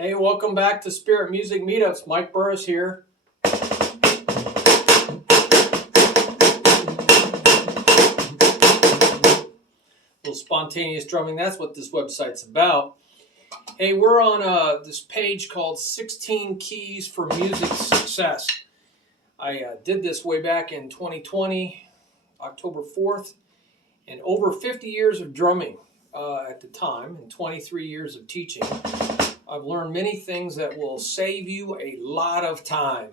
Hey, welcome back to Spirit Music Meetups. Mike Burris here. Little spontaneous drumming, that's what this website's about. Hey, we're on this page called 16 Keys for Music Success. I did this way back in 2020, October 4th, and over 50 years of drumming at the time and 23 years of teaching. I've learned many things that will save you a lot of time.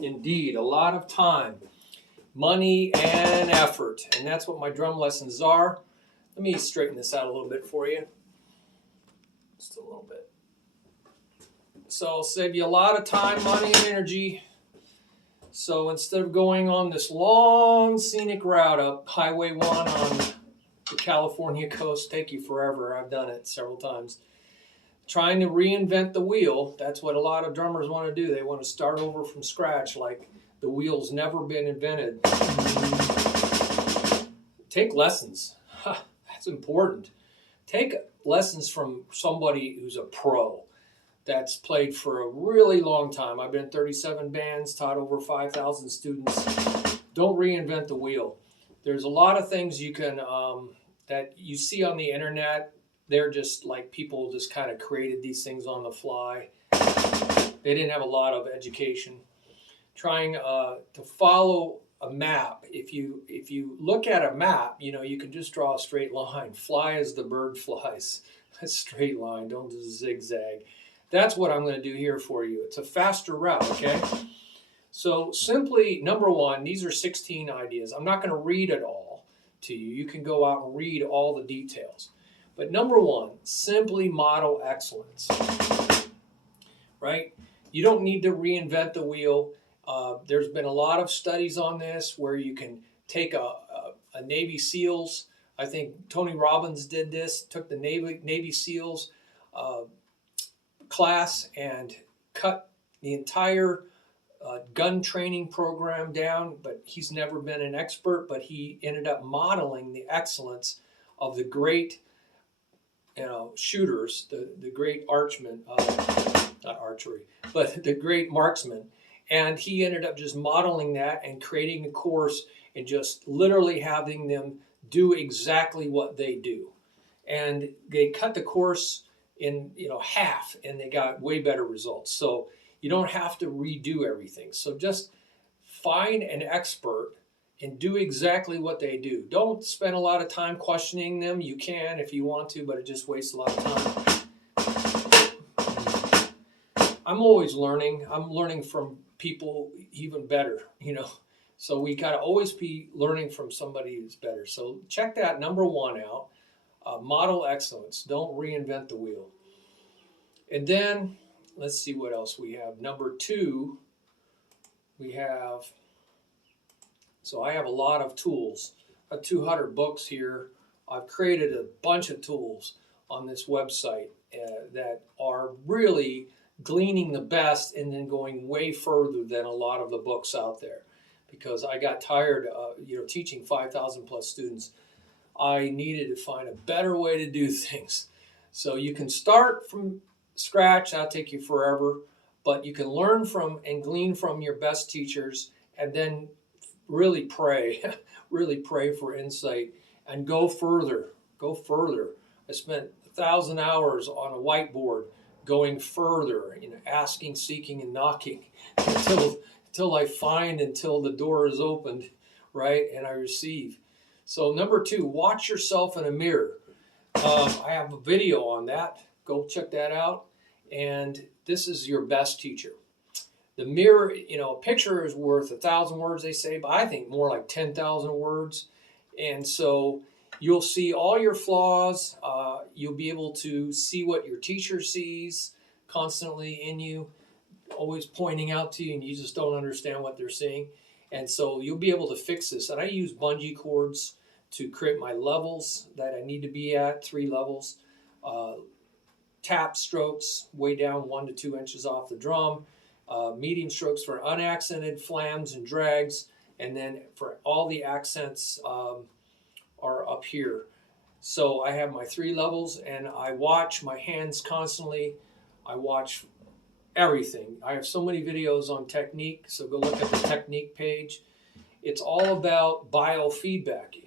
Indeed, a lot of time, money, and effort. And that's what my drum lessons are. Let me straighten this out a little bit for you. Just a little bit. So I'll save you a lot of time, money, and energy. So instead of going on this long scenic route up Highway 1 on the California coast, take you forever. I've done it several times. Trying to reinvent the wheel, that's what a lot of drummers want to do. They want to start over from scratch like the wheel's never been invented. Take lessons. That's important. Take lessons from somebody who's a pro that's played for a really long time. I've been in 37 bands, taught over 5,000 students. Don't reinvent the wheel. There's a lot of things you can that you see on the internet. They're just like people just kind of created these things on the fly. They didn't have a lot of education. Trying to follow a map. If you look at a map, you can just draw a straight line. Fly as the bird flies. A straight line. Don't just zigzag. That's what I'm going to do here for you. It's a faster route, okay? So simply, number one, these are 16 ideas. I'm not going to read it all to you. You can go out and read all the details. But number one, simply model excellence, right? You don't need to reinvent the wheel. There's been a lot of studies on this where you can take a Navy SEALs. I think Tony Robbins did this, took the Navy SEALs class and cut the entire gun training program down, but he's never been an expert, but he ended up modeling the excellence of the great shooters, the great archman, not archery, but the great marksman. And he ended up just modeling that and creating a course and just literally having them do exactly what they do. And they cut the course in half, and they got way better results. So you don't have to redo everything. So just find an expert and do exactly what they do. Don't spend a lot of time questioning them. You can if you want to, but it just wastes a lot of time. I'm always learning. I'm learning from people even better, So we got to always be learning from somebody who's better. So check that number one out. Model excellence. Don't reinvent the wheel. And then let's see what else we have. Number two, we have... So I have a lot of tools. I have 200 books here. I've created a bunch of tools on this website that are really gleaning the best and then going way further than a lot of the books out there. Because I got tired teaching 5,000 plus students. I needed to find a better way to do things. So you can start from scratch. That'll take you forever. But you can learn from and glean from your best teachers, and then really pray for insight and go further. I spent 1,000 hours on a whiteboard going further, asking, seeking, and knocking until I find, until the door is opened, right, and I receive. So number two, watch yourself in a mirror. I have a video on that. Go check that out. And this is your best teacher. The mirror, a picture is worth 1,000 words, they say, but I think more like 10,000 words. And so you'll see all your flaws. You'll be able to see what your teacher sees constantly in you, always pointing out to you, and you just don't understand what they're seeing. And so you'll be able to fix this. And I use bungee cords to create my levels that I need to be at, 3 levels. Tap strokes way down 1 to 2 inches off the drum. Medium strokes for unaccented flams and drags, and then for all the accents are up here. So I have my 3 levels, and I watch my hands constantly. I watch everything. I have so many videos on technique, so go look at the technique page. It's all about biofeedback,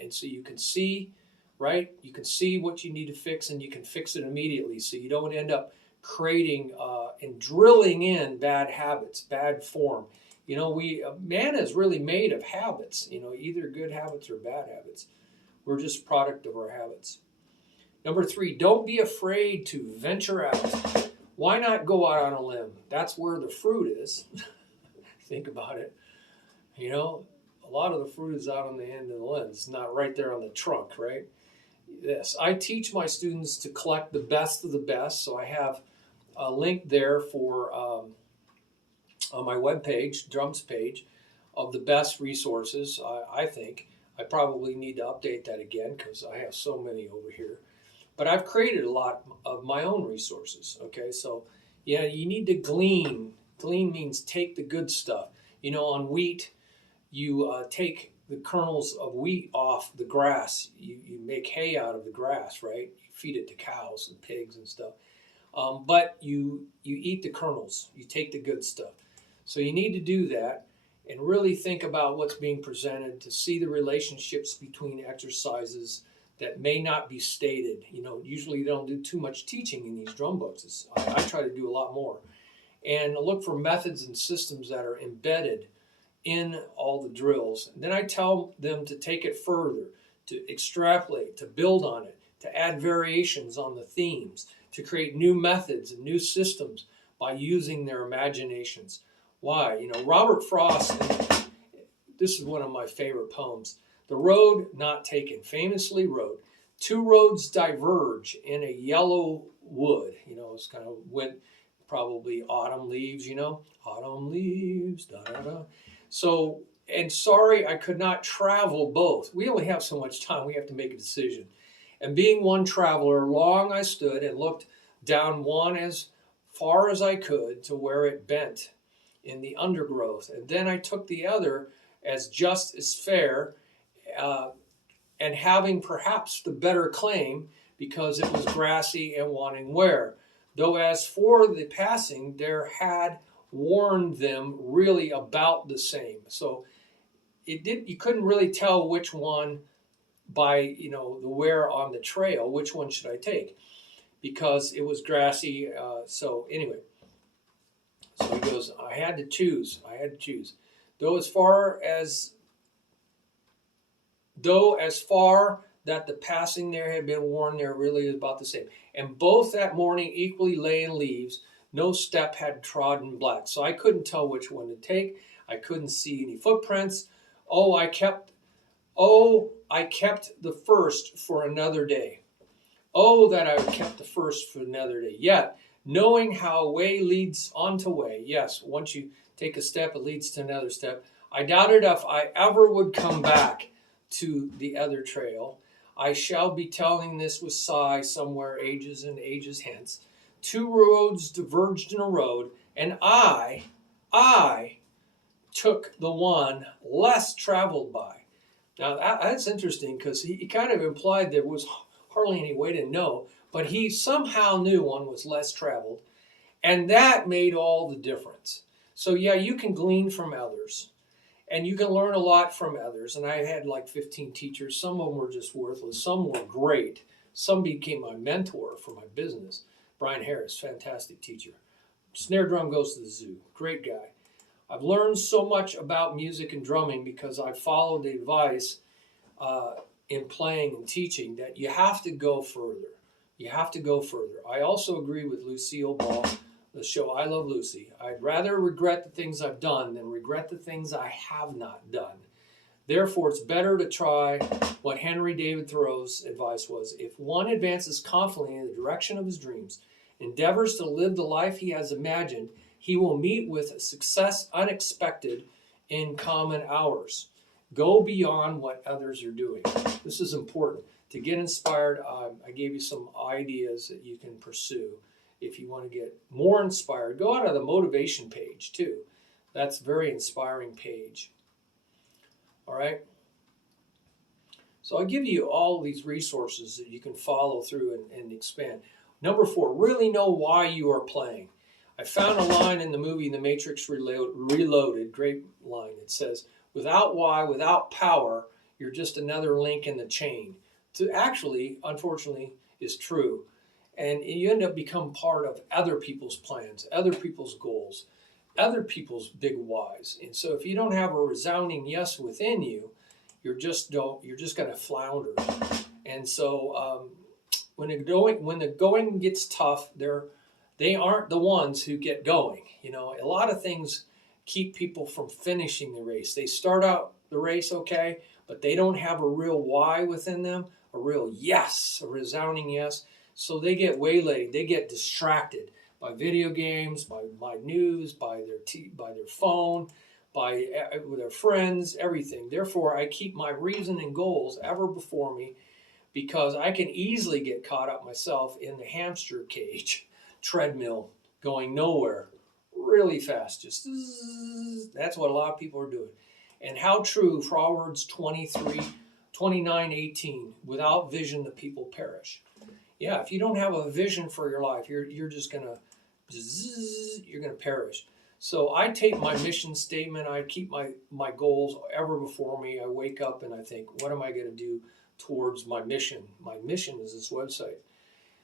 and so you can see, right? You can see what you need to fix, and you can fix it immediately, so you don't end up creating and drilling in bad habits, bad form. You know, man is really made of habits. You know, either good habits or bad habits. We're just a product of our habits. Number 3, don't be afraid to venture out. Why not go out on a limb? That's where the fruit is. Think about it. You know, a lot of the fruit is out on the end of the limb. It's not right there on the trunk, right? Yes, I teach my students to collect the best of the best. So I have a link there for on my webpage, drums page, of the best resources. I think I probably need to update that again because I have so many over here. But I've created a lot of my own resources. Okay, so yeah, you need to glean. Glean means take the good stuff. You know, on wheat, you take the kernels of wheat off the grass. You make hay out of the grass, right? You feed it to cows and pigs and stuff. But you eat the kernels. You take the good stuff. So you need to do that and really think about what's being presented to see the relationships between exercises that may not be stated. You know, usually they don't do too much teaching in these drum books. I try to do a lot more. And look for methods and systems that are embedded in all the drills. And then I tell them to take it further, to extrapolate, to build on it, to add variations on the themes, to create new methods and new systems by using their imaginations. Why? You know, Robert Frost, this is one of my favorite poems. The road not taken, famously wrote, 2 roads diverge in a yellow wood. You know, it's kind of went probably autumn leaves, you know, autumn leaves, da da da. So, and sorry, I could not travel both. We only have so much time. We have to make a decision. And being one traveler, long I stood and looked down one as far as I could to where it bent in the undergrowth. And then I took the other as just as fair, and having perhaps the better claim because it was grassy and wanting wear. Though as for the passing, there had warned them really about the same. So you couldn't really tell which one by, you know, the wear on the trail, which one should I take? Because it was grassy. So anyway, so he goes, I had to choose. Though as far that the passing there had been worn, there really is about the same. And both that morning equally lay in leaves, no step had trodden black. So I couldn't tell which one to take. I couldn't see any footprints. I kept the first for another day. Oh, that I kept the first for another day. Yet, knowing how way leads on to way, yes, once you take a step, it leads to another step. I doubted if I ever would come back to the other trail. I shall be telling this with sigh somewhere ages and ages hence. 2 roads diverged in a road, and I took the one less traveled by. Now that's interesting because he kind of implied there was hardly any way to know, but he somehow knew one was less traveled, and that made all the difference. So yeah, you can glean from others. And you can learn a lot from others. And I had like 15 teachers. Some of them were just worthless. Some were great. Some became my mentor for my business. Brian Harris, fantastic teacher. Snare drum goes to the zoo. Great guy. I've learned so much about music and drumming because I followed the advice in playing and teaching that you have to go further. You have to go further. I also agree with Lucille Ball, the show I Love Lucy. I'd rather regret the things I've done than regret the things I have not done. Therefore, it's better to try what Henry David Thoreau's advice was. If one advances confidently in the direction of his dreams, endeavors to live the life he has imagined, he will meet with success unexpected in common hours. Go beyond what others are doing. This is important. To get inspired, I gave you some ideas that you can pursue. If you want to get more inspired, go out of the motivation page too. That's a very inspiring page. All right. So I'll give you all these resources that you can follow through and expand. Number 4, really know why you are playing. I found a line in the movie The Matrix Reloaded, great line. It says, without why, without power, you're just another link in the chain. To actually, unfortunately, is true. And you end up becoming part of other people's plans, other people's goals, other people's big whys. And so if you don't have a resounding yes within you, you're just going to flounder. And so when the going gets tough, they aren't the ones who get going. You know, a lot of things keep people from finishing the race. They start out the race okay, but they don't have a real why within them, a real yes, a resounding yes. So they get waylaid, they get distracted by video games, by news, by their phone, by with their friends, everything. Therefore, I keep my reason and goals ever before me, because I can easily get caught up myself in the hamster cage treadmill going nowhere really fast. Just that's what a lot of people are doing. And how true Proverbs 29:18, without vision the people perish. Yeah, if you don't have a vision for your life, you're just gonna perish. So I take my mission statement, I keep my goals ever before me. I wake up and I think, what am I going to do towards my mission? My mission is this website.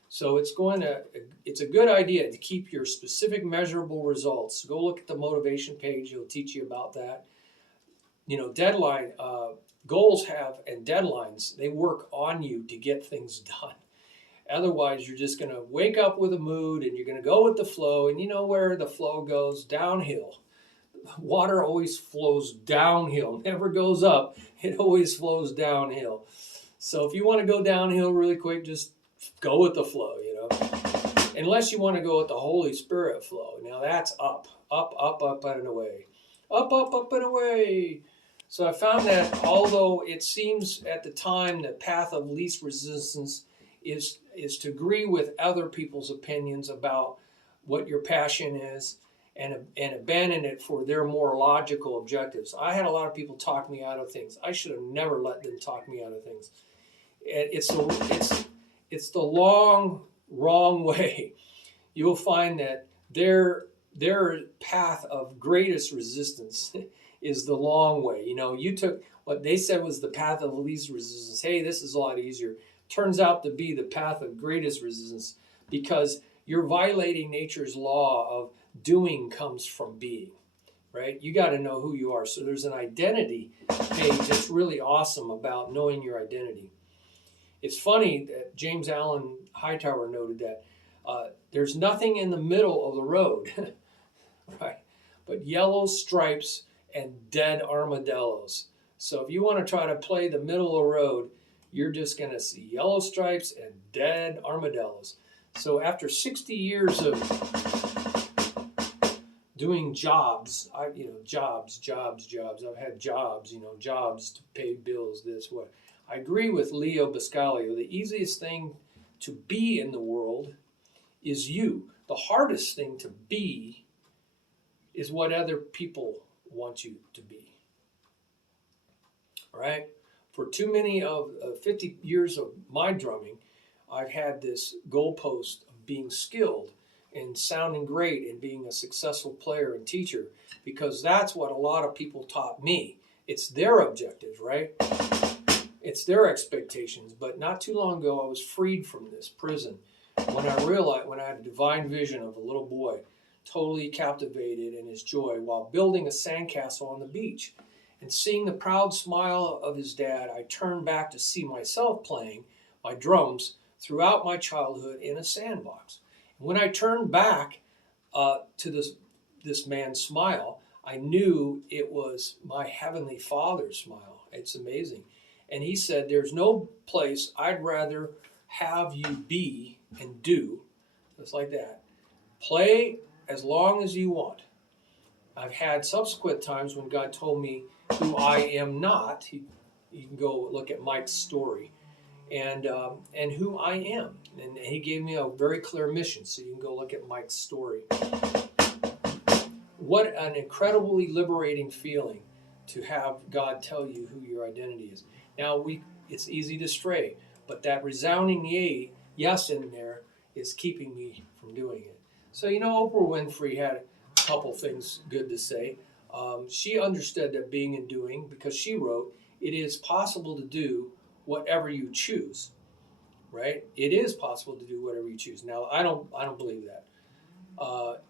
So it's a good idea to keep your specific measurable results. Go look at the motivation page, it'll teach you about that. You know, goals and deadlines, they work on you to get things done. Otherwise, you're just going to wake up with a mood and you're going to go with the flow. And you know where the flow goes? Downhill. Water always flows downhill, never goes up. It always flows downhill. So if you want to go downhill really quick, just go with the flow, you know. Unless you want to go with the Holy Spirit flow. Now that's up, and away. Up, and away. So I found that although it seems at the time the path of least resistance is to agree with other people's opinions about what your passion is and abandon it for their more logical objectives. I had a lot of people talk me out of things. I should have never let them talk me out of things. It's the long, wrong way. You'll find that their path of greatest resistance is the long way. You know, you took what they said was the path of least resistance. Hey, this is a lot easier. Turns out to be the path of greatest resistance, because you're violating nature's law of doing comes from being, right? You got to know who you are. So there's an identity page that's really awesome about knowing your identity. It's funny that James Allen Hightower noted that there's nothing in the middle of the road, right? But yellow stripes and dead armadillos. So if you want to try to play the middle of the road, you're just going to see yellow stripes and dead armadillos. So after 60 years of doing jobs, I've had jobs, jobs to pay bills, this, what. I agree with Leo Biscalio. The easiest thing to be in the world is you. The hardest thing to be is what other people want you to be. All right? For too many of 50 years of my drumming, I've had this goalpost of being skilled and sounding great and being a successful player and teacher, because that's what a lot of people taught me. It's their objectives, right? It's their expectations. But not too long ago, I was freed from this prison when I had a divine vision of a little boy totally captivated in his joy while building a sandcastle on the beach. And seeing the proud smile of his dad, I turned back to see myself playing my drums throughout my childhood in a sandbox. And when I turned back to this man's smile, I knew it was my Heavenly Father's smile. It's amazing. And he said, there's no place I'd rather have you be and do, just like that. Play as long as you want. I've had subsequent times when God told me who I am not. You can go look at Mike's story, and who I am. And he gave me a very clear mission, so you can go look at Mike's story. What an incredibly liberating feeling to have God tell you who your identity is. Now, it's easy to stray, but that resounding yes in there is keeping me from doing it. So, you know, Oprah Winfrey had a couple things good to say. She understood that being and doing, because she wrote, it is possible to do whatever you choose, right? It is possible to do whatever you choose. Now, I don't believe that.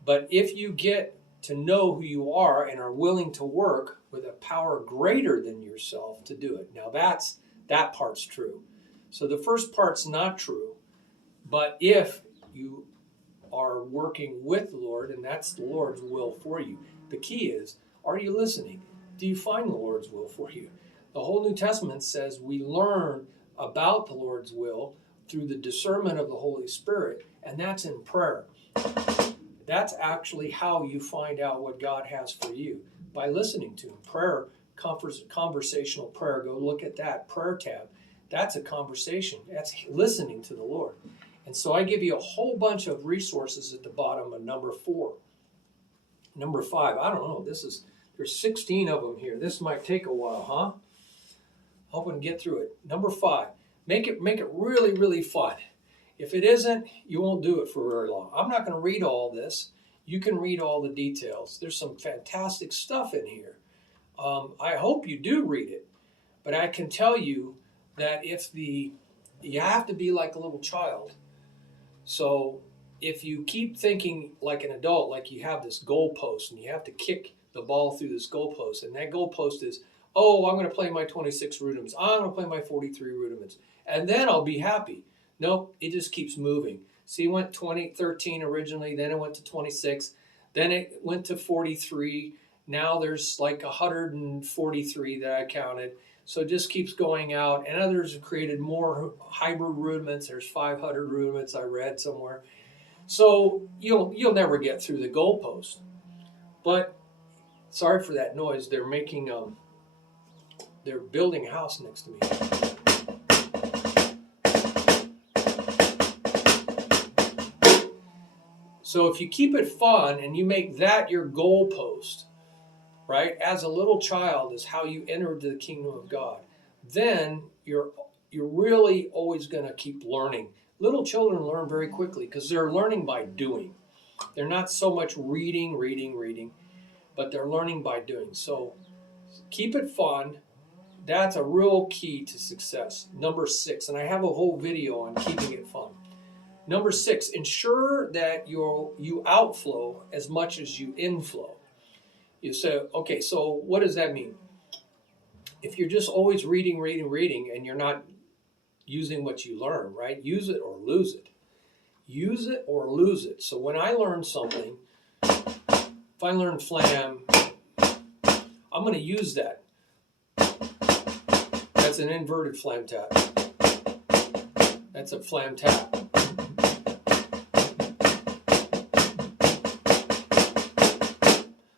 But if you get to know who you are and are willing to work with a power greater than yourself to do it. Now that part's true. So the first part's not true, but if you are working with the Lord, and that's the Lord's will for you, the key is, are you listening? Do you find the Lord's will for you? The whole New Testament says we learn about the Lord's will through the discernment of the Holy Spirit, and that's in prayer. That's actually how you find out what God has for you, by listening to Him. Prayer, conversational prayer, go look at that prayer tab. That's a conversation. That's listening to the Lord. And so I give you a whole bunch of resources at the bottom of number 4. Number 5, I don't know, there's 16 of them here. This might take a while, huh? Hope we can get through it. Number 5, make it really, really fun. If it isn't, you won't do it for very long. I'm not going to read all this. You can read all the details. There's some fantastic stuff in here. I hope you do read it. But I can tell you that you have to be like a little child. So if you keep thinking like an adult, like you have this goalpost and you have to kick the ball through this goalpost, and that goalpost is, oh, I'm going to play my 26 rudiments. I'm going to play my 43 rudiments. And then I'll be happy. Nope, it just keeps moving. See, it went 13 originally, then it went to 26, then it went to 43. Now there's like 143 that I counted. So it just keeps going out. And others have created more hybrid rudiments. There's 500 rudiments I read somewhere. So you'll never get through the goalpost. But sorry for that noise. They're building a house next to me. So if you keep it fun and you make that your goalpost, right, as a little child is how you entered the kingdom of God, then you're really always going to keep learning. Little children learn very quickly because they're learning by doing. They're not so much reading, but they're learning by doing. So keep it fun. That's a real key to success. Number 6, and I have a whole video on keeping it fun. Number 6, ensure that you outflow as much as you inflow. You say, okay, so what does that mean? If you're just always reading, and you're not using what you learn, right? Use it or lose it. Use it or lose it. So when I learn something, if I learn flam, I'm going to use that. That's an inverted flam tap. That's a flam tap.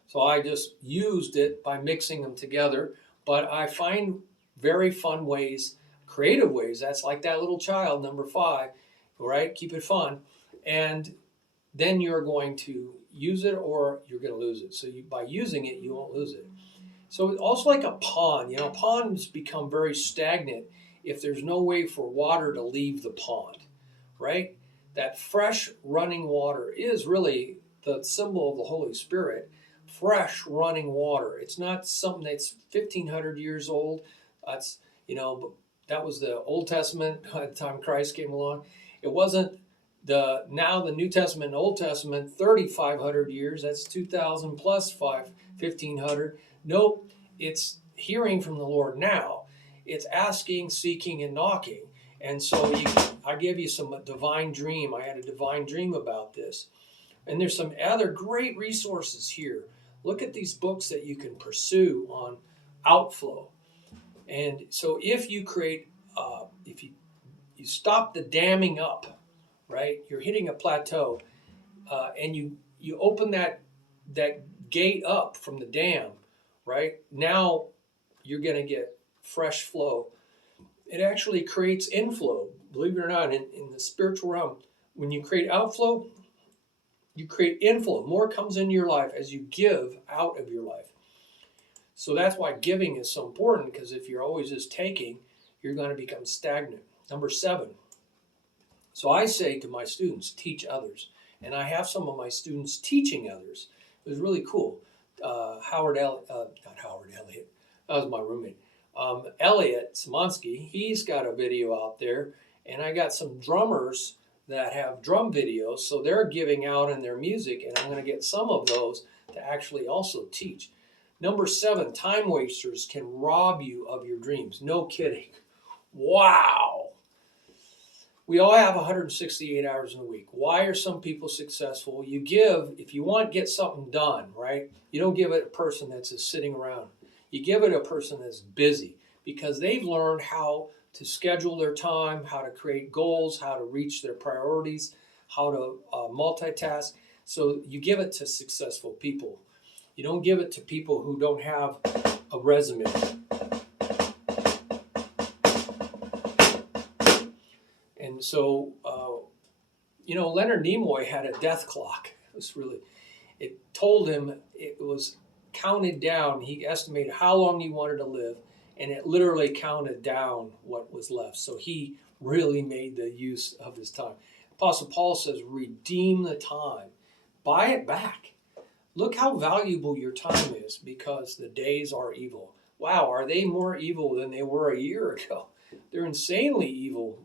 So I just used it by mixing them together, but I find very fun ways, creative ways. That's like that little child, number 5, right? Keep it fun. And then you're going to use it or you're going to lose it. So by using it, you won't lose it. So it's also like a pond. Ponds become very stagnant if there's no way for water to leave the pond, right? That fresh running water is really the symbol of the Holy Spirit. Fresh running water. It's not something that's 1,500 years old. That's, that was the Old Testament by the time Christ came along. It wasn't the New Testament and Old Testament, 3,500 years. That's 2,000 plus 1,500. Nope, it's hearing from the Lord now. It's asking, seeking, and knocking. And so I gave you some divine dream. I had a divine dream about this. And there's some other great resources here. Look at these books that you can pursue on outflow. And so if you create, if you stop the damming up, right? You're hitting a plateau, and you open that gate up from the dam, right? Now you're going to get fresh flow. It actually creates inflow. Believe it or not, in the spiritual realm, when you create outflow, you create inflow. More comes into your life as you give out of your life. So that's why giving is so important, because if you're always just taking, you're going to become stagnant. Number 7, So I say to my students, teach others. And I have some of my students teaching others. It was really cool. Not Howard Elliott, that was my roommate. Elliot Simonsky, he's got a video out there. And I got some drummers that have drum videos. So they're giving out in their music. And I'm going to get some of those to actually also teach. Number 7, time wasters can rob you of your dreams. No kidding. Wow. We all have 168 hours in a week. Why are some people successful? You give, if you want to get something done, right? You don't give it a person that's just sitting around. You give it a person that's busy because they've learned how to schedule their time, how to create goals, how to reach their priorities, how to multitask. So you give it to successful people. You don't give it to people who don't have a resume. And so, Leonard Nimoy had a death clock. It told him it was counted down. He estimated how long he wanted to live, and it literally counted down what was left. So he really made the use of his time. Apostle Paul says, redeem the time. Buy it back. Look how valuable your time is because the days are evil. Wow, are they more evil than they were a year ago? They're insanely evil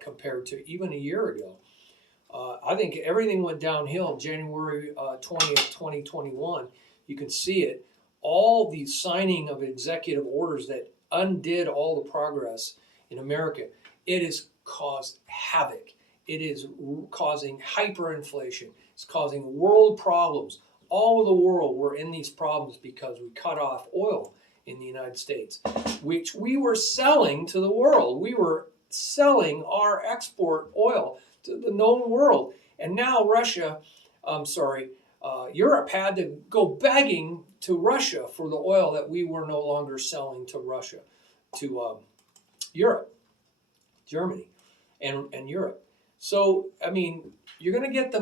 compared to even a year ago. I think everything went downhill January 20th, 2021. You can see it. All the signing of executive orders that undid all the progress in America. It has caused havoc. It is causing hyperinflation. It's causing world problems. All over the world we're in these problems because we cut off oil in the United States, which we were selling to the world. We were selling our export oil to the known world. And now Europe had to go begging to Russia for the oil that we were no longer selling to Russia, to Europe, Germany, and Europe. So, I mean, you're going to get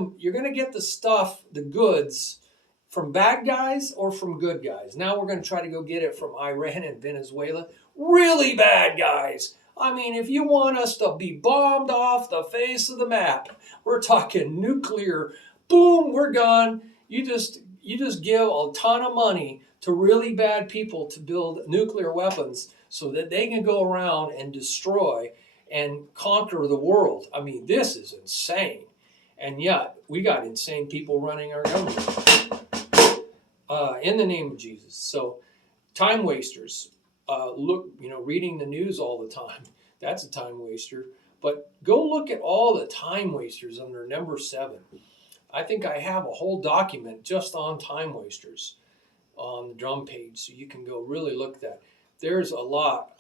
the stuff, the goods, from bad guys or from good guys. Now we're going to try to go get it from Iran and Venezuela. Really bad guys. I mean, if you want us to be bombed off the face of the map, we're talking nuclear. Boom, we're done. You just give a ton of money to really bad people to build nuclear weapons so that they can go around and destroy and conquer the world. I mean, this is insane. And yet, we got insane people running our government. In the name of Jesus. So, time wasters. Reading the news all the time. That's a time waster. But go look at all the time wasters under number 7. I think I have a whole document just on time wasters on the drum page, so you can go really look at that. There's a lot.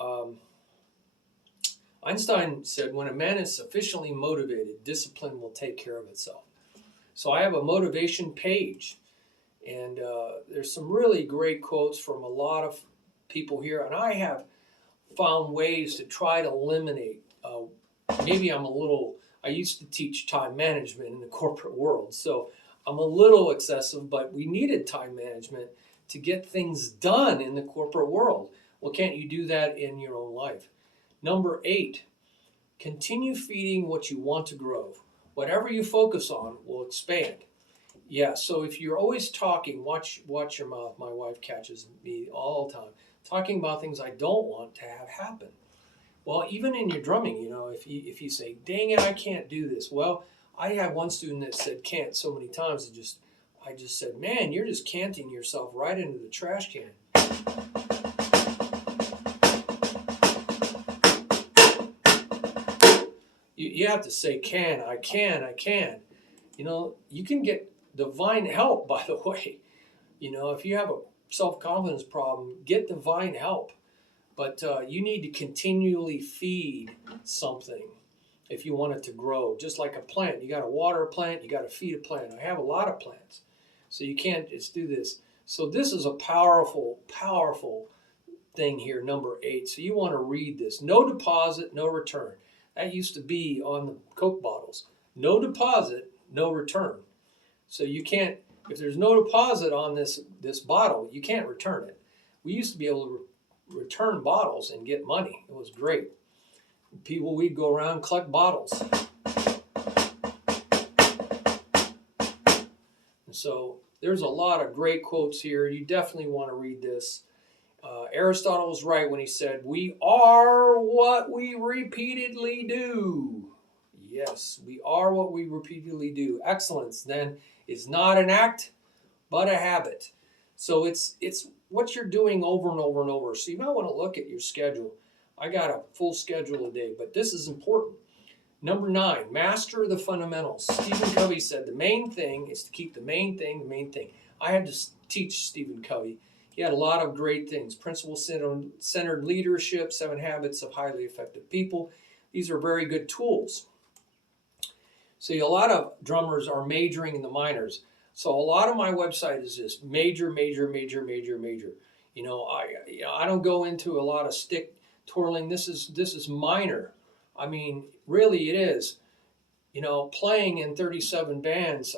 Einstein said, when a man is sufficiently motivated, discipline will take care of itself. So I have a motivation page, and there's some really great quotes from a lot of people here, and I have found ways to try to eliminate. I used to teach time management in the corporate world, so I'm a little excessive, but we needed time management to get things done in the corporate world. Well, can't you do that in your own life? Number 8, continue feeding what you want to grow. Whatever you focus on will expand. Yeah, so if you're always talking, watch your mouth. My wife catches me all the time talking about things I don't want to have happen. Well, even in your drumming, if you say, dang it, I can't do this. Well, I had one student that said can't so many times. I just said, man, you're just canting yourself right into the trash can. You have to say I can. You can get divine help, by the way. If you have a self-confidence problem, get divine help. But you need to continually feed something if you want it to grow. Just like a plant. You got to water a plant, you got to feed a plant. I have a lot of plants. So you can't just do this. So this is a powerful, powerful thing here, number 8. So you want to read this. No deposit, no return. That used to be on the Coke bottles. No deposit, no return. So you can't, if there's no deposit on this bottle, you can't return it. We used to be able to return bottles and get money. It was great. We'd go around, collect bottles. So there's a lot of great quotes here. You definitely want to read this. Aristotle was right when he said, "We are what we repeatedly do." Yes, we are what we repeatedly do. Excellence then is not an act, but a habit. So it's what you're doing over and over and over. So you might want to look at your schedule. I got a full schedule a day, but this is important. Number 9, master the fundamentals. Stephen Covey said the main thing is to keep the main thing the main thing. I had to teach Stephen Covey. He had a lot of great things. Principle-centered leadership, 7 habits of highly effective people. These are very good tools. See, a lot of drummers are majoring in the minors. So a lot of my website is just major, major, major, major, major. I don't go into a lot of stick twirling. This is minor. I mean, really it is. Playing in 37 bands,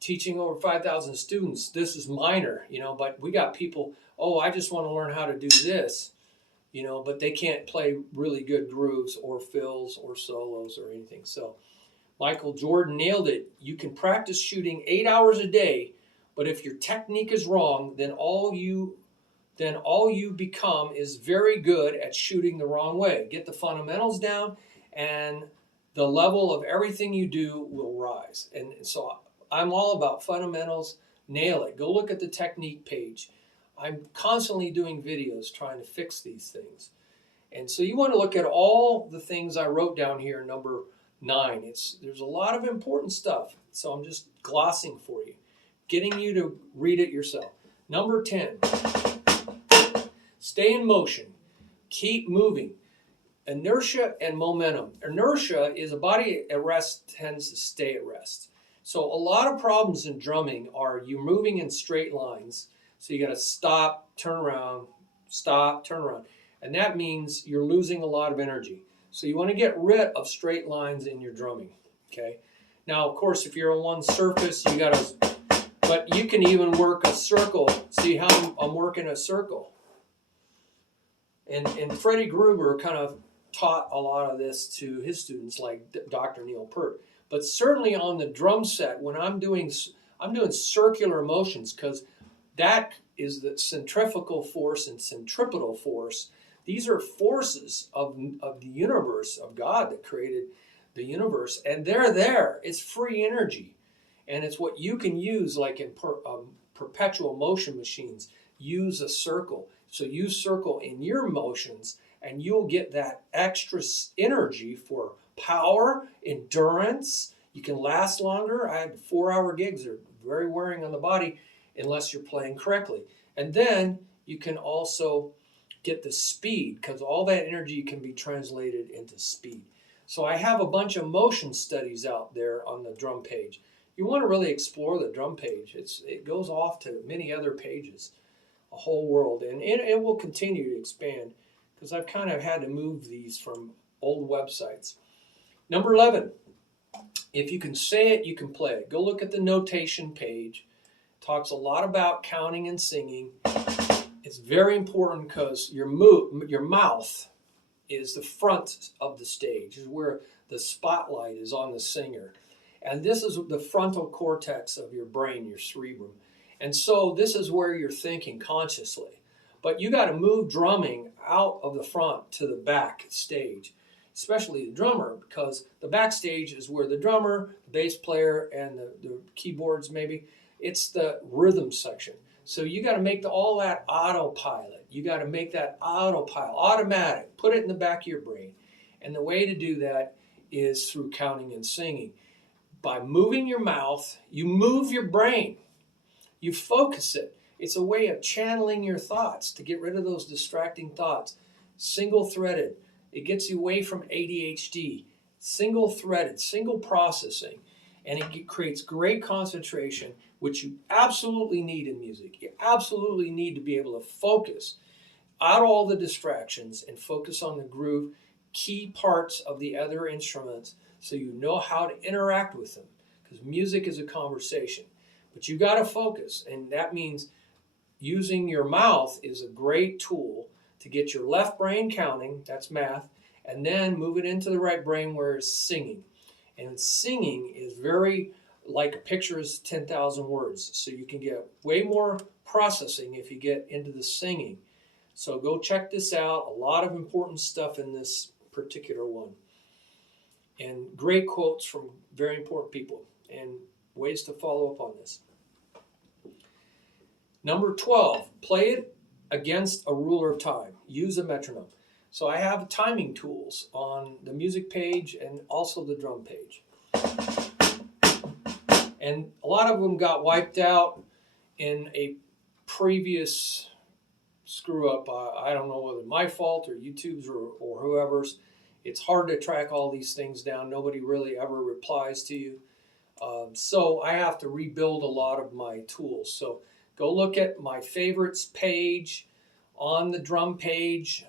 teaching over 5,000 students, this is minor, but we got people, I just want to learn how to do this, but they can't play really good grooves or fills or solos or anything. So Michael Jordan nailed it. You can practice shooting 8 hours a day, but if your technique is wrong, then all you become is very good at shooting the wrong way. Get the fundamentals down, and the level of everything you do will rise. And so I'm all about fundamentals. Nail it. Go look at the technique page. I'm constantly doing videos trying to fix these things. And so you want to look at all the things I wrote down here, number 9. There's a lot of important stuff. So I'm just glossing for you, getting you to read it yourself. Number 10. Stay in motion. Keep moving. Inertia and momentum. Inertia is a body at rest tends to stay at rest. So a lot of problems in drumming are you moving in straight lines. So you got to stop, turn around, stop, turn around. And that means you're losing a lot of energy. So you want to get rid of straight lines in your drumming. Okay. Now, of course, if you're on one surface, but you can even work a circle. See how I'm working a circle. And Freddie Gruber kind of taught a lot of this to his students, like Dr. Neil Peart. But certainly on the drum set, when I'm doing circular motions, because that is the centrifugal force and centripetal force. These are forces of the universe, of God that created the universe, and they're there. It's free energy, and it's what you can use, like in perpetual motion machines. Use a circle. So use circle in your motions, and you'll get that extra energy for power, endurance. You can last longer. I had 4-hour gigs. They're very wearing on the body unless you're playing correctly. And then you can also get the speed, because all that energy can be translated into speed. So I have a bunch of motion studies out there on the drum page. You want to really explore the drum page. It goes off to many other pages. A whole world, and it will continue to expand because I've kind of had to move these from old websites. Number 11, if you can say it, you can play it. Go look at the notation page. It talks a lot about counting and singing. It's very important because your mouth is the front of the stage, is where the spotlight is on the singer. And this is the frontal cortex of your brain, your cerebrum. And so this is where you're thinking consciously. But you got to move drumming out of the front to the back stage, especially the drummer, because the backstage is where the drummer, the bass player, and the keyboards maybe, it's the rhythm section. So you got to make all that autopilot. You got to make that autopilot, automatic, put it in the back of your brain. And the way to do that is through counting and singing. By moving your mouth, you move your brain. You focus it. It's a way of channeling your thoughts to get rid of those distracting thoughts. Single-threaded. It gets you away from ADHD. Single-threaded, single processing. And it creates great concentration, which you absolutely need in music. You absolutely need to be able to focus out all the distractions and focus on the groove, key parts of the other instruments, so you know how to interact with them. Because music is a conversation. But you got to focus, and that means using your mouth is a great tool to get your left brain counting, that's math, and then move it into the right brain where it's singing. And singing is very like a picture is 10,000 words. So you can get way more processing if you get into the singing. So go check this out. A lot of important stuff in this particular one. And great quotes from very important people and ways to follow up on this. Number 12, play it against a ruler of time. Use a metronome. So I have timing tools on the music page and also the drum page. And a lot of them got wiped out in a previous screw up. I don't know whether my fault or YouTube's or whoever's. It's hard to track all these things down. Nobody really ever replies to you. So I have to rebuild a lot of my tools. So go look at my favorites page on the drum page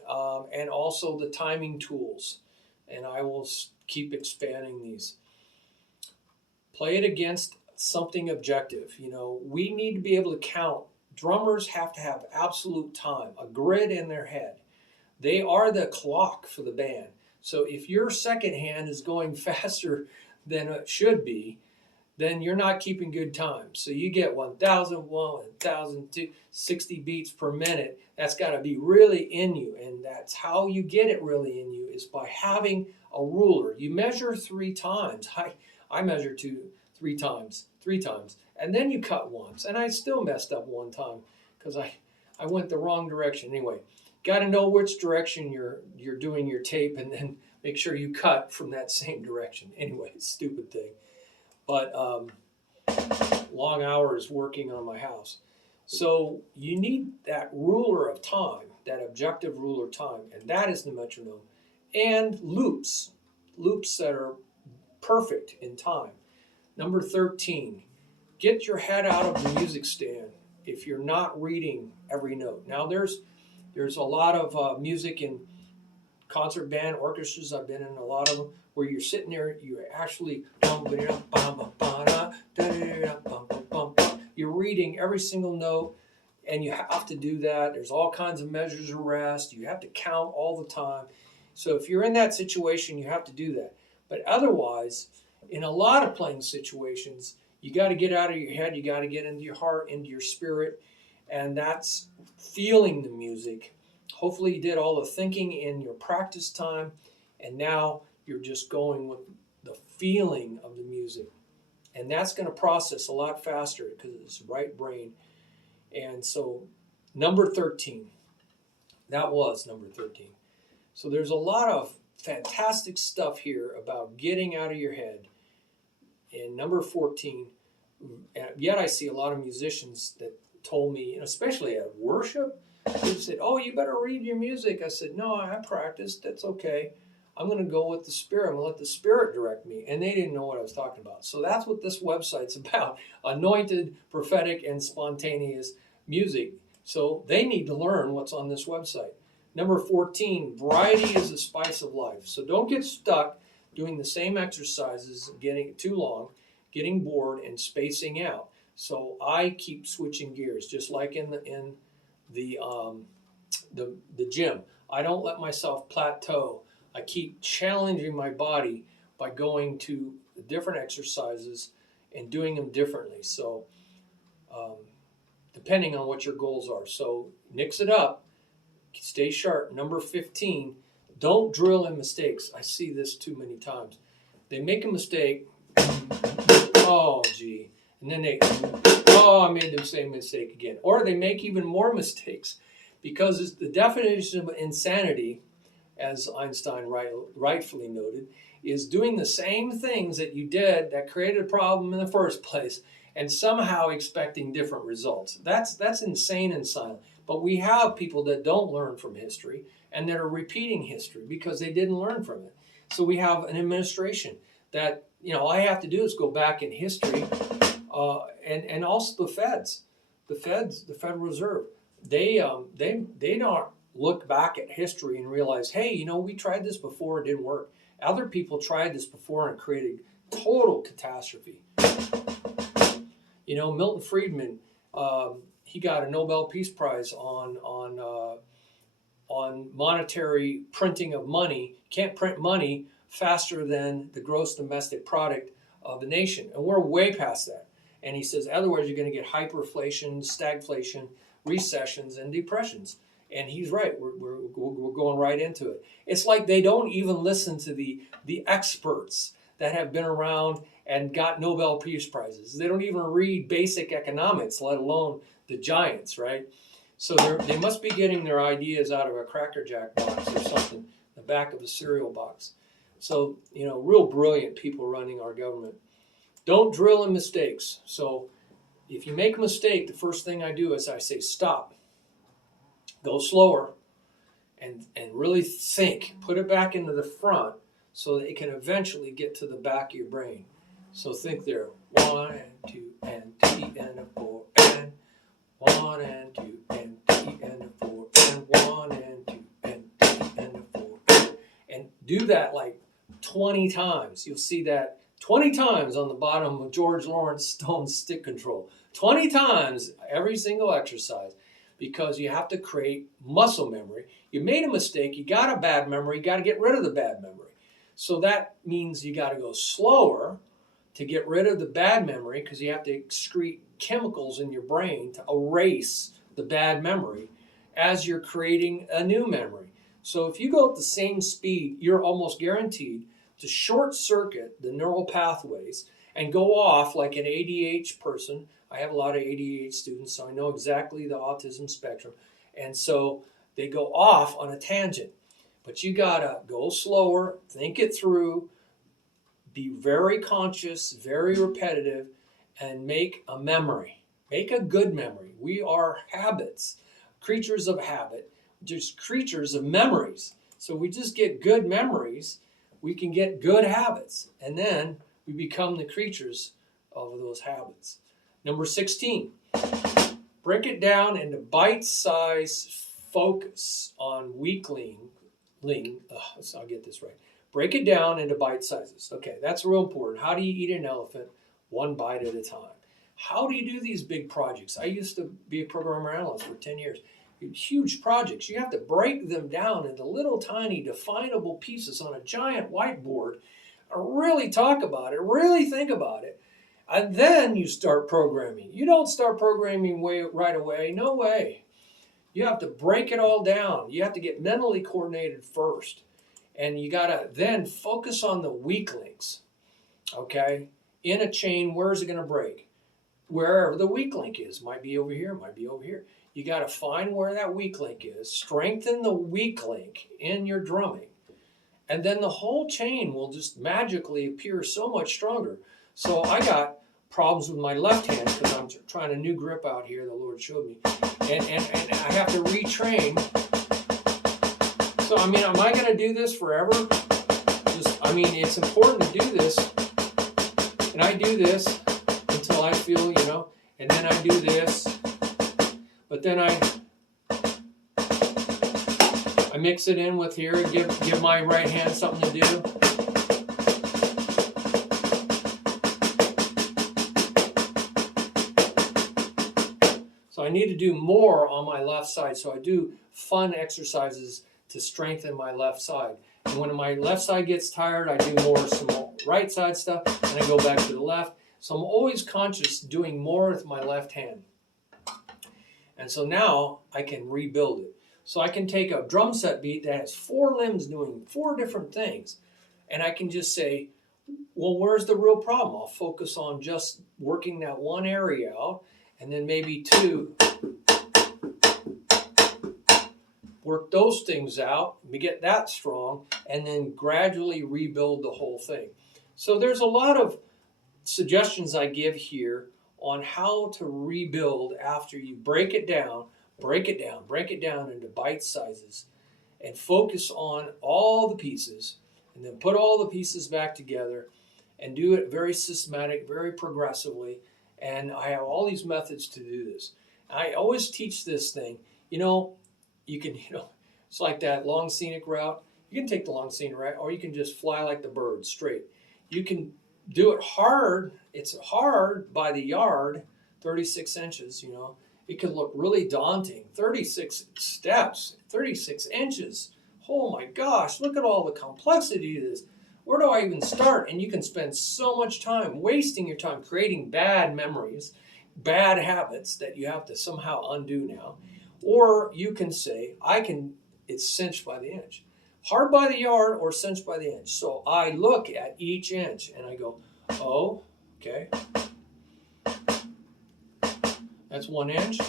and also the timing tools. And I will keep expanding these. Play it against something objective. You know, we need to be able to count. Drummers have to have absolute time, a grid in their head. They are the clock for the band. So if your second hand is going faster than it should be, then you're not keeping good time. So you get 1,001, 1,002, 60 beats per minute. That's got to be really in you. And that's how you get it really in you, is by having a ruler. You measure 3 times. I measure 3 times, and then you cut once. And I still messed up one time because I went the wrong direction. Anyway, got to know which direction you're doing your tape, and then make sure you cut from that same direction. Anyway, stupid thing. But long hours working on my house. So you need that ruler of time, that objective ruler of time, and that is the metronome. And loops that are perfect in time. Number 13, get your head out of the music stand if you're not reading every note. Now there's a lot of music in concert band orchestras. I've been in a lot of them where you're sitting there, you're actually you're reading every single note, and you have to do that. There's all kinds of measures of rest. You have to count all the time. So if you're in that situation, you have to do that. But otherwise, in a lot of playing situations, you got to get out of your head. You got to get into your heart, into your spirit, and that's feeling the music. Hopefully you did all the thinking in your practice time, and now you're just going with the feeling of the music. And that's going to process a lot faster because it's right brain. And so number 13, that was number 13. So there's a lot of fantastic stuff here about getting out of your head. And number 14, yet I see a lot of musicians that told me, especially at worship, they said, oh, you better read your music. I said, no, I practiced. That's okay. I'm going to go with the Spirit. I'm going to let the Spirit direct me. And they didn't know what I was talking about. So that's what this website's about. Anointed, prophetic, and spontaneous music. So they need to learn what's on this website. Number 14, variety is the spice of life. So don't get stuck doing the same exercises, getting too long, getting bored, and spacing out. So I keep switching gears, just like in the gym. I don't let myself plateau. I keep challenging my body by going to different exercises and doing them differently. So depending on what your goals are. So mix it up. Stay sharp. Number 15, don't drill in mistakes. I see this too many times. They make a mistake. Oh, gee. And then I made the same mistake again. Or they make even more mistakes, because it's the definition of insanity, as Einstein rightfully noted, is doing the same things that you did that created a problem in the first place and somehow expecting different results. That's insane and silent. But we have people that don't learn from history and that are repeating history because they didn't learn from it. So we have an administration that, all I have to do is go back in history, and also the Federal Reserve. They don't look back at history and realize, hey, we tried this before, it didn't work. Other people tried this before and created total catastrophe. Milton Friedman, he got a Nobel Peace Prize on monetary printing of money. Can't print money faster than the gross domestic product of the nation. And we're way past that. And he says, otherwise you're going to get hyperinflation, stagflation, recessions, and depressions. And he's right. We're going right into it. It's like they don't even listen to the experts that have been around and got Nobel Peace Prizes. They don't even read basic economics, let alone the giants, right? So they must be getting their ideas out of a Cracker Jack box or something, the back of a cereal box. So, real brilliant people running our government. Don't drill in mistakes. So if you make a mistake, the first thing I do is I say, stop, go slower, and really think. Put it back into the front so that it can eventually get to the back of your brain. So think there, 1 and 2 and 3 and a 4 and 1 and 2 and 3 and a 4 and 1 and 2 and 3 and a 4 and do that like 20 times. You'll see that 20 times on the bottom of George Lawrence Stone's stick control. 20 times every single exercise, because you have to create muscle memory. You made a mistake, you got a bad memory, you got to get rid of the bad memory. So that means you got to go slower to get rid of the bad memory, because you have to excrete chemicals in your brain to erase the bad memory as you're creating a new memory. So if you go at the same speed, you're almost guaranteed to short circuit the neural pathways and go off like an ADHD person. I have a lot of ADHD students, so I know exactly the autism spectrum. And so they go off on a tangent. But you gotta go slower, think it through, be very conscious, very repetitive, and make a memory. Make a good memory. We are habits, creatures of habit, just creatures of memories. So we just get good memories, we can get good habits, and then we become the creatures of those habits. Number 16, break it down into bite-sized focus on weakling. I'll get this right. Break it down into bite sizes. Okay, that's real important. How do you eat an elephant? One bite at a time. How do you do these big projects? I used to be a programmer analyst for 10 years. Huge projects. You have to break them down into little tiny definable pieces on a giant whiteboard. Really talk about it. Really think about it. And then you start programming. You don't start programming right away. No way. You have to break it all down. You have to get mentally coordinated first. And you got to then focus on the weak links. Okay? In a chain, where is it going to break? Wherever the weak link is. Might be over here, might be over here. You got to find where that weak link is. Strengthen the weak link in your drumming. And then the whole chain will just magically appear so much stronger. So I got problems with my left hand because I'm trying a new grip out here the Lord showed me. And I have to retrain. So, am I going to do this forever? It's important to do this. And I do this until I feel, and then I do this. But then I mix it in with here and give my right hand something to do. So I need to do more on my left side. So I do fun exercises to strengthen my left side. And when my left side gets tired, I do some more right side stuff, and I go back to the left. So I'm always conscious doing more with my left hand. And so now I can rebuild it. So I can take a drum set beat that has 4 limbs doing 4 different things, and I can just say, well, where's the real problem? I'll focus on just working that one area out, and then maybe 2, work those things out, we get that strong, and then gradually rebuild the whole thing. So there's a lot of suggestions I give here on how to rebuild after you break it down into bite sizes, and focus on all the pieces, and then put all the pieces back together and do it very systematic, very progressively. And I have all these methods to do this. I always teach this thing, you can, it's like that long scenic route. You can take the long scenic route, or you can just fly like the bird straight. You can do it hard. It's hard by the yard, 36 inches, It can look really daunting. 36 steps, 36 inches. Oh my gosh, look at all the complexity of this. Where do I even start? And you can spend so much time wasting your time creating bad memories, bad habits that you have to somehow undo now. Or you can say, it's cinched by the inch. Hard by the yard or cinched by the inch. So I look at each inch and I go, oh, okay. That's 1 inch.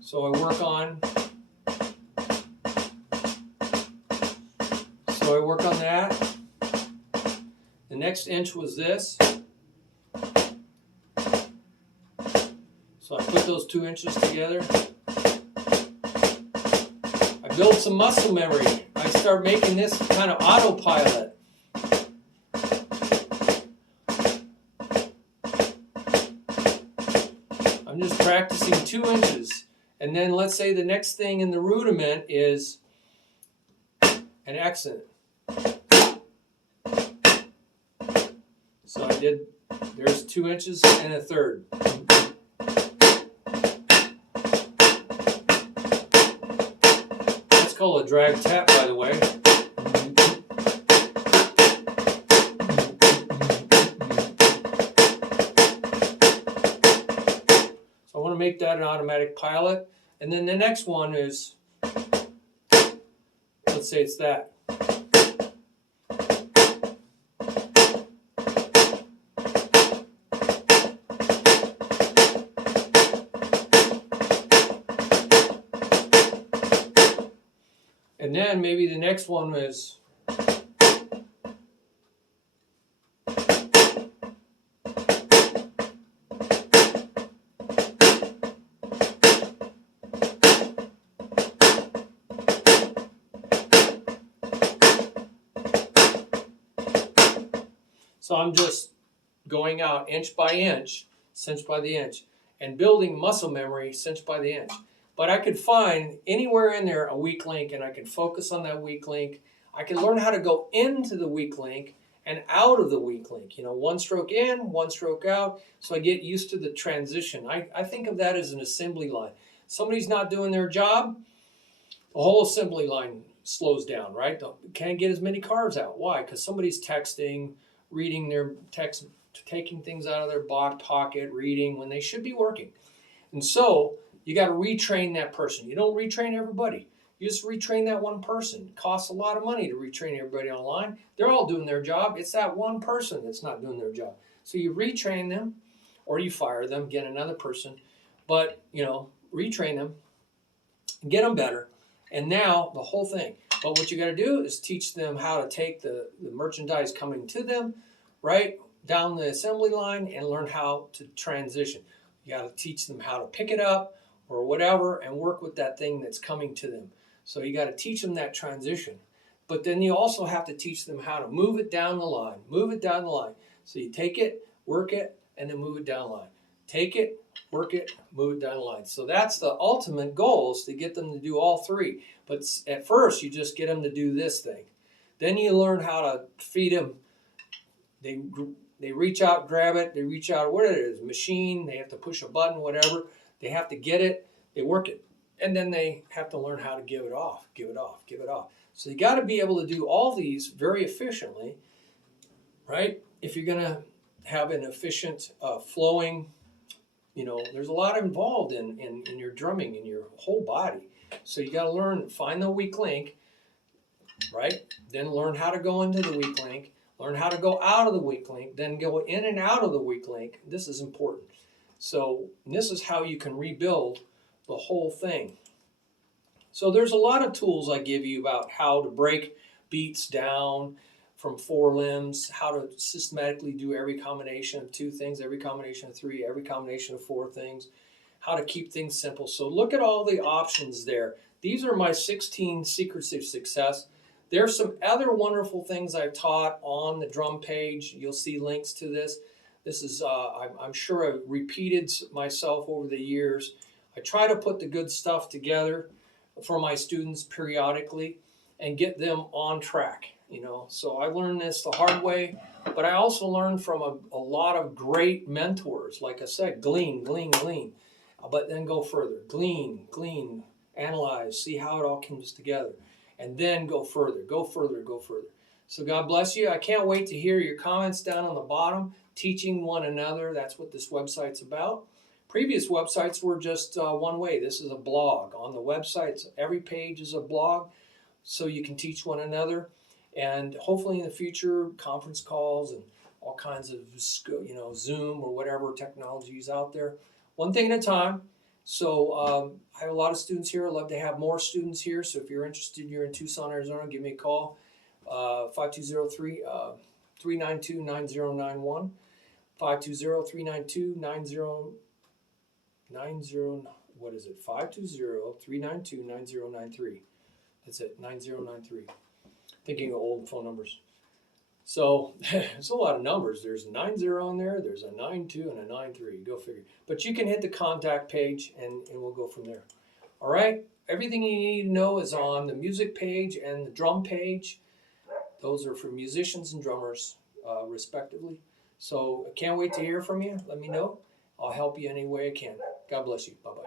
So I work on that. The next inch was this. So I put those 2 inches together. I build some muscle memory. I start making this kind of autopilot. I'm just practicing 2 inches. And then let's say the next thing in the rudiment is an accent. So there's 2 inches and a third. That's called a drag tap, by the way. So I want to make that an automatic pilot. And then the next one is, let's say it's that. And then maybe the next one is so I'm just going out inch by inch, cinch by the inch, and building muscle memory cinch by the inch. But I could find anywhere in there a weak link, and I can focus on that weak link. I can learn how to go into the weak link and out of the weak link. You know, 1 stroke in, 1 stroke out. So I get used to the transition. I think of that as an assembly line. Somebody's not doing their job, the whole assembly line slows down, right? Can't get as many cars out. Why? Because somebody's texting, reading their text, taking things out of their pocket, reading when they should be working. And so you got to retrain that person. You don't retrain everybody. You just retrain that one person. It costs a lot of money to retrain everybody online. They're all doing their job. It's that one person that's not doing their job. So you retrain them, or you fire them, get another person. But, retrain them, get them better. And now the whole thing. But what you got to do is teach them how to take the merchandise coming to them, right, down the assembly line, and learn how to transition. You got to teach them how to pick it up or whatever and work with that thing that's coming to them. So you got to teach them that transition. But then you also have to teach them how to move it down the line. Move it down the line. So you take it, work it, and then move it down the line. Take it, work it, move it down the line. So that's the ultimate goal, is to get them to do all three. But at first, you just get them to do this thing. Then you learn how to feed them. They reach out, grab it. They reach out, what it is, machine. They have to push a button, whatever. They have to get it. They work it. And then they have to learn how to give it off, give it off, give it off. So you got to be able to do all these very efficiently, right? If you're going to have an efficient flowing, there's a lot involved in your drumming, in your whole body. So you got to learn, find the weak link, right? Then learn how to go into the weak link, learn how to go out of the weak link, then go in and out of the weak link. This is important. So this is how you can rebuild the whole thing. So there's a lot of tools I give you about how to break beats down from 4 limbs, how to systematically do every combination of 2 things, every combination of 3, every combination of 4 things, how to keep things simple. So look at all the options there. These are my 16 secrets of success. There's some other wonderful things I've taught on the drum page. You'll see links to this. This is, I'm sure I've repeated myself over the years. I try to put the good stuff together for my students periodically and get them on track. So I learned this the hard way, but I also learned from a lot of great mentors. Like I said, glean, but then go further. Glean, analyze, see how it all comes together. and then go further, go further, go further. So God bless you. I can't wait to hear your comments down on the bottom. Teaching one another, that's what this website's about. Previous websites were just one way. This is a blog. On the websites, every page is a blog, so you can teach one another. And hopefully in the future, conference calls and all kinds of, Zoom or whatever technology is out there. One thing at a time. So I have a lot of students here. I'd love to have more students here. So if you're interested, you're in Tucson, Arizona, give me a call. 5203-392-9091. 520-392-9090. What is it? 520-392-9093. That's it, 9093. Thinking of old phone numbers. So there's a lot of numbers. There's a 90 in there, there's a 92 and a 93. Go figure. But you can hit the contact page and we'll go from there. All right. Everything you need to know is on the music page and the drum page. Those are for musicians and drummers, respectively. So I can't wait to hear from you. Let me know. I'll help you any way I can. God bless you. Bye-bye.